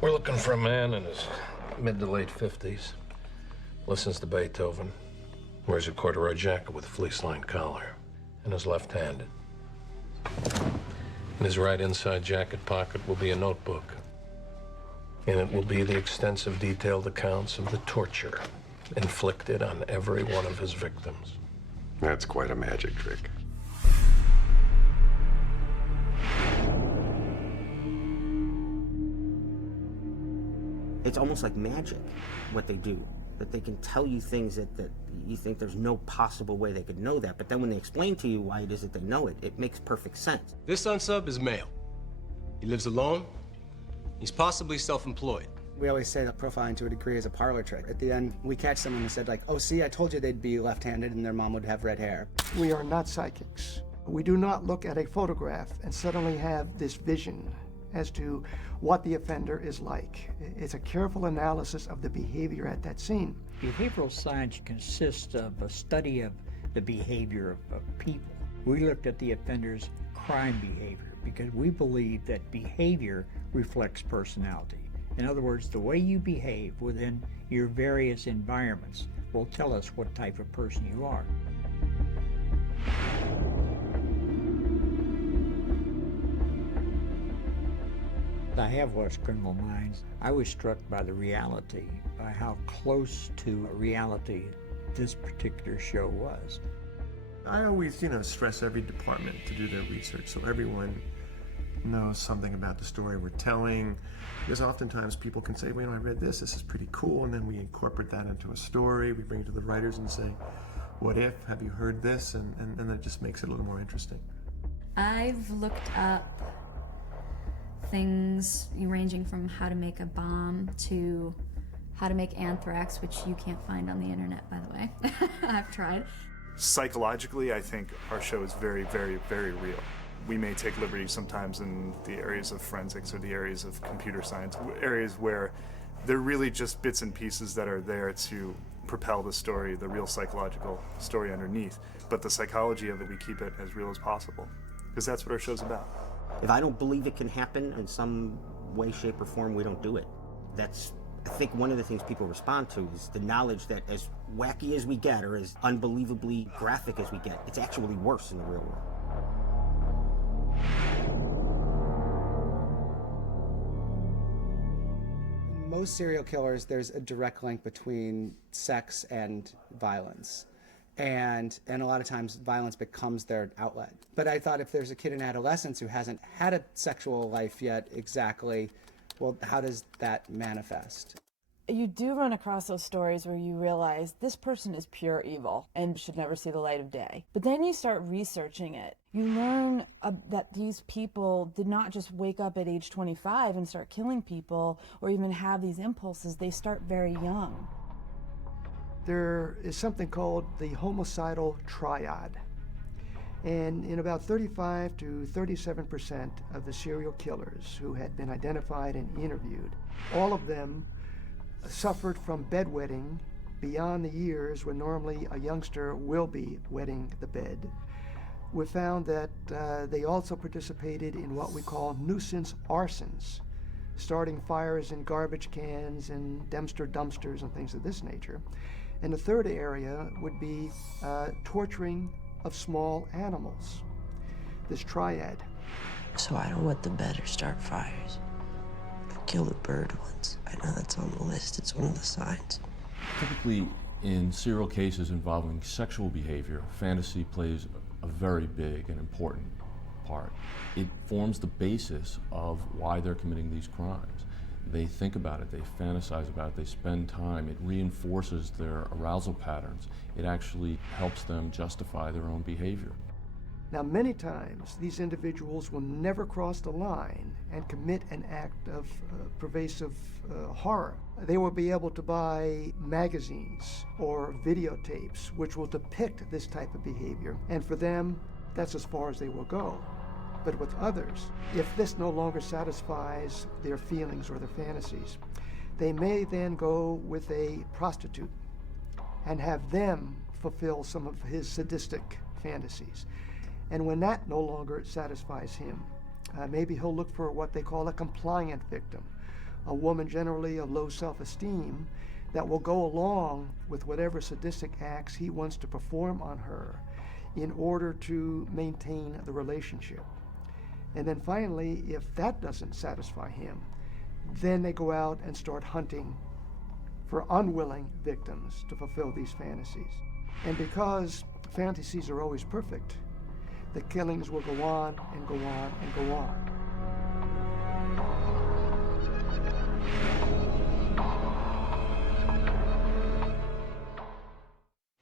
We're looking for a man in his mid to late 50s. Listens to Beethoven. Wears a corduroy jacket with a fleece-lined collar. And is left-handed. In his right inside jacket pocket will be a notebook. And it will be the extensive, detailed accounts of the torture inflicted on every one of his victims. That's quite a magic trick. It's almost like magic, what they do. That they can tell you things that you think there's no possible way they could know that, but then when they explain to you why it is that they know it, it makes perfect sense. This unsub is male. He lives alone. He's possibly self-employed. We always say that profiling to a degree is a parlor trick. At the end, we catch someone who said like, oh, see, I told you they'd be left-handed and their mom would have red hair. We are not psychics. We do not look at a photograph and suddenly have this vision as to what the offender is like. It's a careful analysis of the behavior at that scene. Behavioral science consists of a study of the behavior of people. We looked at the offender's crime behavior because we believe that behavior reflects personality. In other words, the way you behave within your various environments will tell us what type of person you are. I have watched Criminal Minds. I was struck by the reality, by how close to reality this particular show was. I always, stress every department to do their research so everyone knows something about the story we're telling. Because oftentimes people can say, well, I read this is pretty cool, and then we incorporate that into a story. We bring it to the writers and say, what if, have you heard this? And that just makes it a little more interesting. I've looked up things ranging from how to make a bomb to how to make anthrax, which you can't find on the internet, by the way. I've tried. Psychologically, I think our show is very, very, very real. We may take liberties sometimes in the areas of forensics or the areas of computer science, areas where they're really just bits and pieces that are there to propel the story, the real psychological story underneath. But the psychology of it, we keep it as real as possible, because that's what our show's about. If I don't believe it can happen in some way, shape, or form, we don't do it. That's, I think, one of the things people respond to is the knowledge that as wacky as we get, or as unbelievably graphic as we get, it's actually worse in the real world. In most serial killers, there's a direct link between sex and violence. And a lot of times violence becomes their outlet. But I thought if there's a kid in adolescence who hasn't had a sexual life yet exactly, well, how does that manifest? You do run across those stories where you realize this person is pure evil and should never see the light of day. But then you start researching it. You learn that these people did not just wake up at age 25 and start killing people or even have these impulses. They start very young. There is something called the homicidal triad. And in about 35 to 37% of the serial killers who had been identified and interviewed, all of them suffered from bedwetting beyond the years when normally a youngster will be wetting the bed. We found that they also participated in what we call nuisance arsons, starting fires in garbage cans and dumpsters and things of this nature. And the third area would be torturing of small animals, this triad. So I don't wet the bed or start fires. I killed a bird once. I know that's on the list. It's one of the signs. Typically, in serial cases involving sexual behavior, fantasy plays a very big and important part. It forms the basis of why they're committing these crimes. They think about it, they fantasize about it, they spend time, it reinforces their arousal patterns. It actually helps them justify their own behavior. Now, many times, these individuals will never cross the line and commit an act of pervasive horror. They will be able to buy magazines or videotapes which will depict this type of behavior, and for them, that's as far as they will go. But with others, if this no longer satisfies their feelings or their fantasies, they may then go with a prostitute and have them fulfill some of his sadistic fantasies. And when that no longer satisfies him, maybe he'll look for what they call a compliant victim, a woman generally of low self-esteem, that will go along with whatever sadistic acts he wants to perform on her in order to maintain the relationship. And then finally, if that doesn't satisfy him, then they go out and start hunting for unwilling victims to fulfill these fantasies. And because fantasies are always perfect, the killings will go on and go on and go on.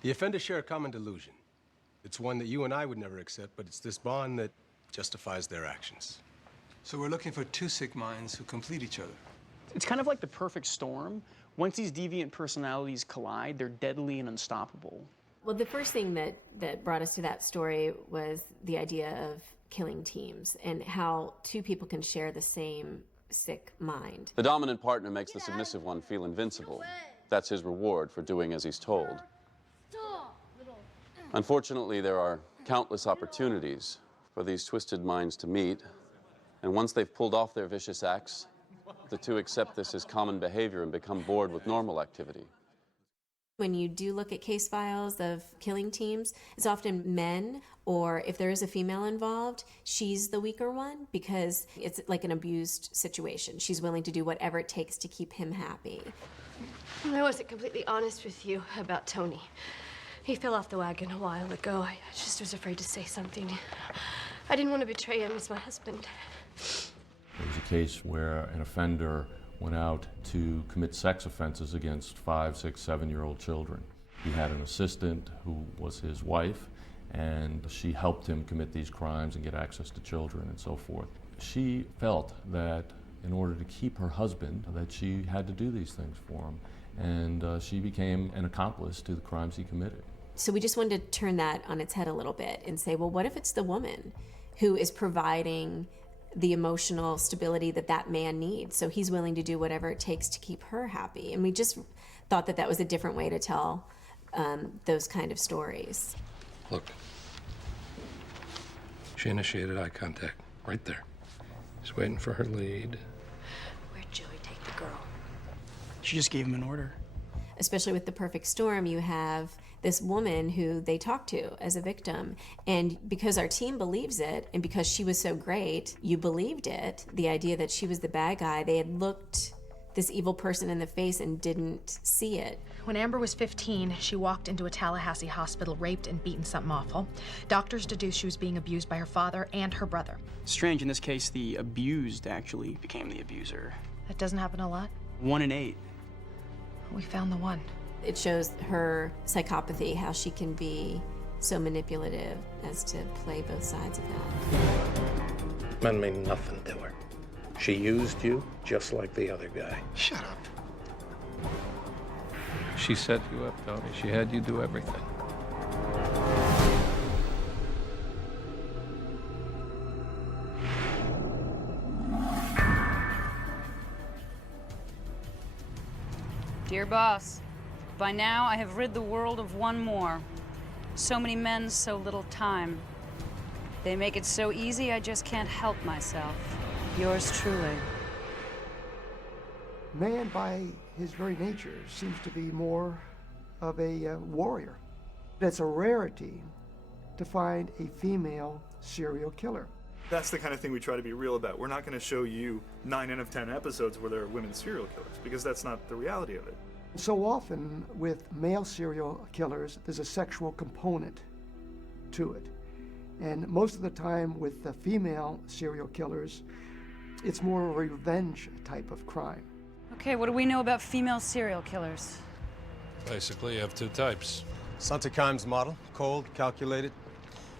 The offenders share a common delusion. It's one that you and I would never accept, but it's this bond that justifies their actions. So we're looking for two sick minds who complete each other. It's kind of like the perfect storm. Once these deviant personalities collide, they're deadly and unstoppable. Well, the first thing that brought us to that story was the idea of killing teams and how two people can share the same sick mind. The dominant partner makes the submissive one feel invincible. That's his reward for doing as he's told. Unfortunately, there are countless opportunities for these twisted minds to meet, and once they've pulled off their vicious acts, the two accept this as common behavior and become bored with normal activity. When you do look at case files of killing teams, it's often men, or if there is a female involved, she's the weaker one because it's like an abused situation. She's willing to do whatever it takes to keep him happy. I wasn't completely honest with you about Tony. He fell off the wagon a while ago. I just was afraid to say something. I didn't want to betray him as my husband. There was a case where an offender went out to commit sex offenses against 5, 6, 7-year-old children. He had an assistant who was his wife, and she helped him commit these crimes and get access to children and so forth. She felt that in order to keep her husband, that she had to do these things for him, and she became an accomplice to the crimes he committed. So we just wanted to turn that on its head a little bit and say, well, what if it's the woman who is providing the emotional stability that that man needs? So he's willing to do whatever it takes to keep her happy. And we just thought that that was a different way to tell those kind of stories. Look, she initiated eye contact right there. She's waiting for her lead. Where'd Joey take the girl? She just gave him an order. Especially with The Perfect Storm, you have this woman who they talk to as a victim. And because our team believes it, and because she was so great, you believed it, the idea that she was the bad guy, they had looked this evil person in the face and didn't see it. When Amber was 15, she walked into a Tallahassee hospital, raped and beaten something awful. Doctors deduced she was being abused by her father and her brother. Strange, in this case, the abused actually became the abuser. That doesn't happen a lot. 1 in 8. We found the one. It shows her psychopathy, how she can be so manipulative as to play both sides of that. Men mean nothing to her. She used you just like the other guy. Shut up. She set you up, Tony. She had you do everything. Dear boss, by now I have rid the world of one more. So many men, so little time. They make it so easy I just can't help myself. Yours truly. Man, by his very nature, seems to be more of a warrior. It's a rarity to find a female serial killer. That's the kind of thing we try to be real about. We're not going to show you 9 out of 10 episodes where there are women serial killers, because that's not the reality of it. So often with male serial killers, there's a sexual component to it. And most of the time with the female serial killers, it's more a revenge type of crime. Okay, what do we know about female serial killers? Basically, you have two types. Santa Kimes model, cold, calculated,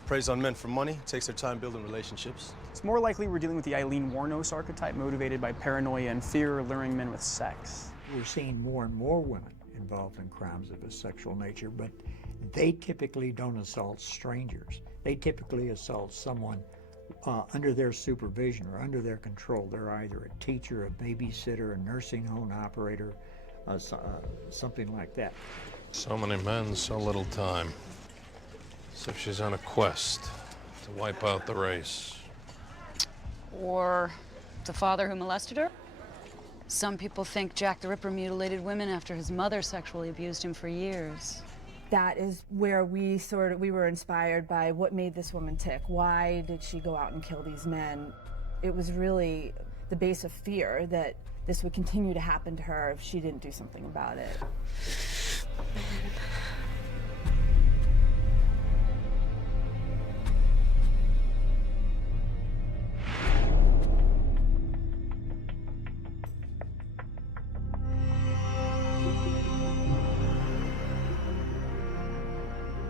preys on men for money, takes their time building relationships. It's more likely we're dealing with the Eileen Wuornos archetype, motivated by paranoia and fear, luring men with sex. We're seeing more and more women involved in crimes of a sexual nature, but they typically don't assault strangers. They typically assault someone under their supervision or under their control. They're either a teacher, a babysitter, a nursing home operator, something like that. So many men, so little time. So she's on a quest to wipe out the race. Or the father who molested her? Some people think Jack the Ripper mutilated women after his mother sexually abused him for years. That is where we were inspired by what made this woman tick. Why did she go out and kill these men? It was really the base of fear that this would continue to happen to her if she didn't do something about it.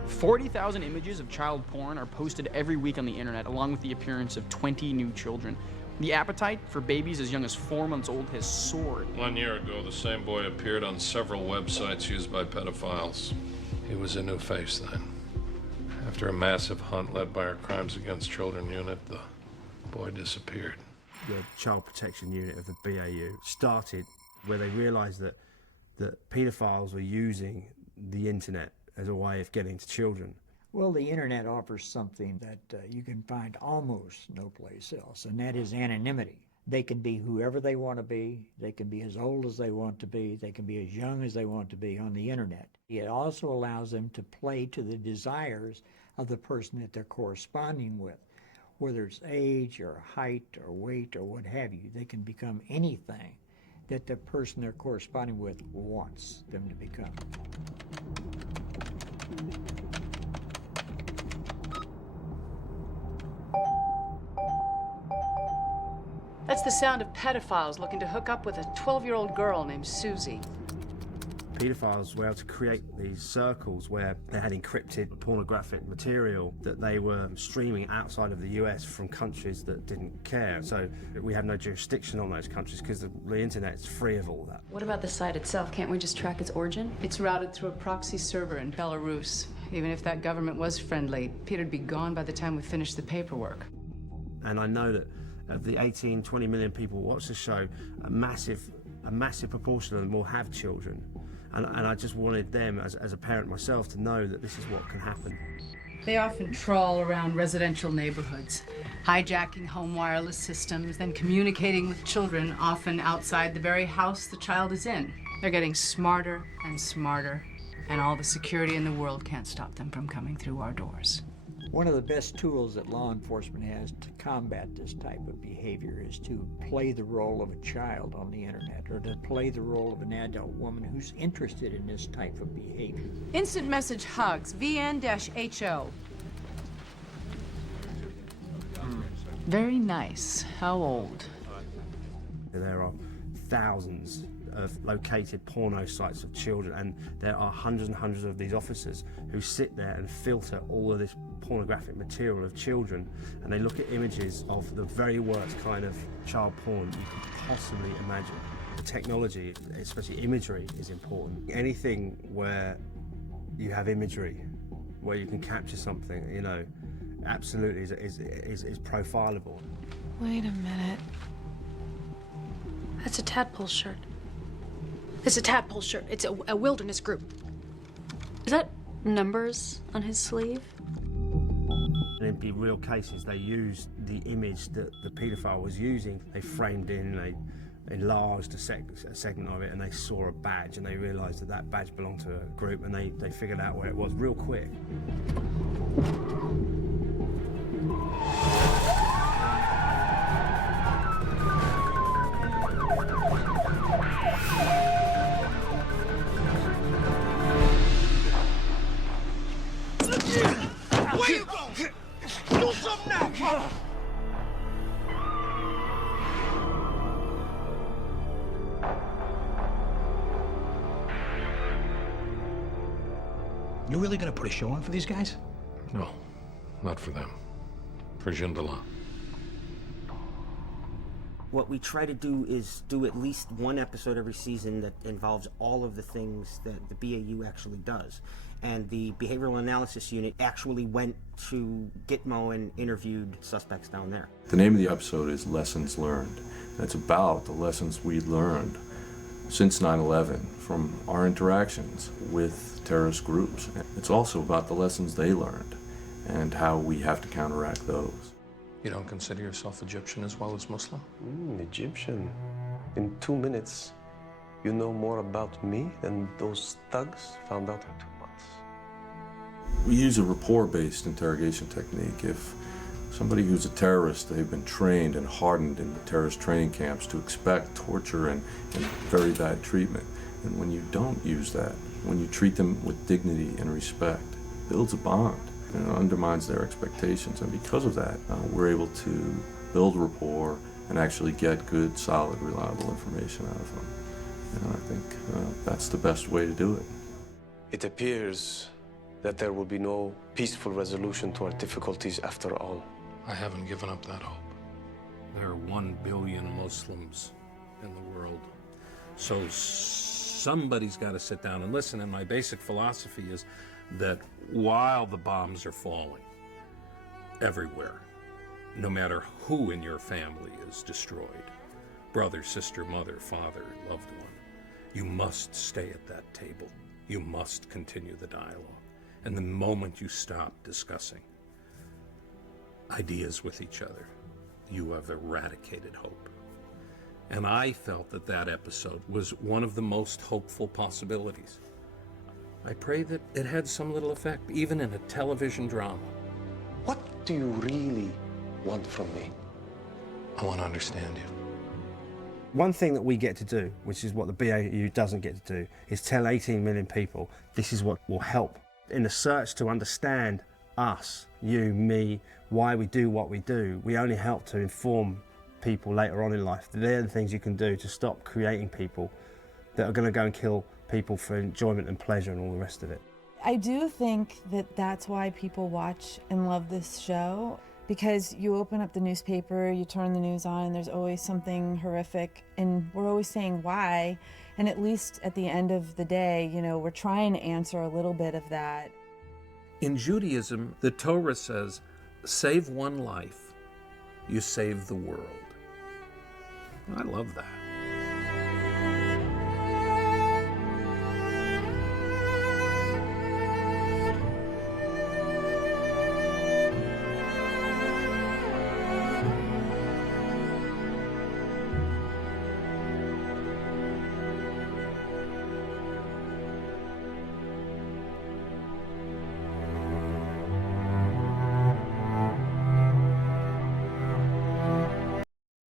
40,000 images of child porn are posted every week on the internet, along with the appearance of 20 new children. The appetite for babies as young as 4 months old has soared. 1 year ago, the same boy appeared on several websites used by pedophiles. He was a new face then. After a massive hunt led by our Crimes Against Children unit, the boy disappeared. The Child Protection Unit of the BAU started where they realised that paedophiles were using the internet as a way of getting to children. Well, the internet offers something that you can find almost no place else, and that is anonymity. They can be whoever they want to be. They can be as old as they want to be. They can be as young as they want to be on the internet. It also allows them to play to the desires of the person that they're corresponding with. Whether it's age or height or weight or what have you, they can become anything that the person they're corresponding with wants them to become. That's the sound of pedophiles looking to hook up with a 12-year-old girl named Susie. Paedophiles were able to create these circles where they had encrypted pornographic material that they were streaming outside of the US from countries that didn't care. So we have no jurisdiction on those countries because the internet's free of all that. What about the site itself? Can't we just track its origin? It's routed through a proxy server in Belarus. Even if that government was friendly, Peter'd be gone by the time we finished the paperwork. And I know that of the 18, 20 million people who watch the show, a massive proportion of them will have children. And I just wanted them, as a parent myself, to know that this is what can happen. They often trawl around residential neighborhoods, hijacking home wireless systems, then communicating with children, often outside the very house the child is in. They're getting smarter and smarter, and all the security in the world can't stop them from coming through our doors. One of the best tools that law enforcement has to combat this type of behavior is to play the role of a child on the internet, or to play the role of an adult woman who's interested in this type of behavior. Instant message hugs, VN-HO. Very nice. How old? There are thousands of located porno sites of children, and there are hundreds and hundreds of these officers who sit there and filter all of this pornographic material of children, and they look at images of the very worst kind of child porn you could possibly imagine. The technology, especially imagery, is important. Anything where you have imagery, where you can capture something, you know, absolutely is profilable. Wait a minute. That's a tadpole shirt. It's a tadpole shirt. It's a wilderness group. Is that numbers on his sleeve? In real cases, they used the image that the paedophile was using. They framed in, they enlarged a segment of it, and they saw a badge, and they realised that that badge belonged to a group, and they figured out where it was real quick. Where you going? Do something now! You're really gonna put a show on for these guys? No, not for them. For Jindalan. What we try to do is do at least one episode every season that involves all of the things that the BAU actually does. And the Behavioral Analysis Unit actually went to Gitmo and interviewed suspects down there. The name of the episode is Lessons Learned. And it's about the lessons we learned since 9/11 from our interactions with terrorist groups. It's also about the lessons they learned and how we have to counteract those. You don't consider yourself Egyptian as well as Muslim? Egyptian. In 2 minutes, you know more about me than those thugs found out in 2 months. We use a rapport-based interrogation technique. If somebody who's a terrorist, they've been trained and hardened in terrorist training camps to expect torture and very bad treatment. And when you don't use that, when you treat them with dignity and respect, it builds a bond and it undermines their expectations. And because of that, we're able to build rapport and actually get good, solid, reliable information out of them. And I think that's the best way to do it. It appears that there will be no peaceful resolution to our difficulties after all. I haven't given up that hope. There are 1 billion Muslims in the world. So somebody's got to sit down and listen. And my basic philosophy is that while the bombs are falling everywhere, no matter who in your family is destroyed, brother, sister, mother, father, loved one, you must stay at that table. You must continue the dialogue. And the moment you stop discussing ideas with each other, you have eradicated hope. And I felt that that episode was one of the most hopeful possibilities. I pray that it had some little effect, even in a television drama. What do you really want from me? I want to understand you. One thing that we get to do, which is what the BAU doesn't get to do, is tell 18 million people this is what will help. In the search to understand us, you, me, why we do what we do, we only help to inform people later on in life. They're the things you can do to stop creating people that are going to go and kill people for enjoyment and pleasure and all the rest of it. I do think that that's why people watch and love this show, because you open up the newspaper, you turn the news on, and there's always something horrific, and we're always saying why, and at least at the end of the day, you know, we're trying to answer a little bit of that. In Judaism, the Torah says, save one life, you save the world. I love that.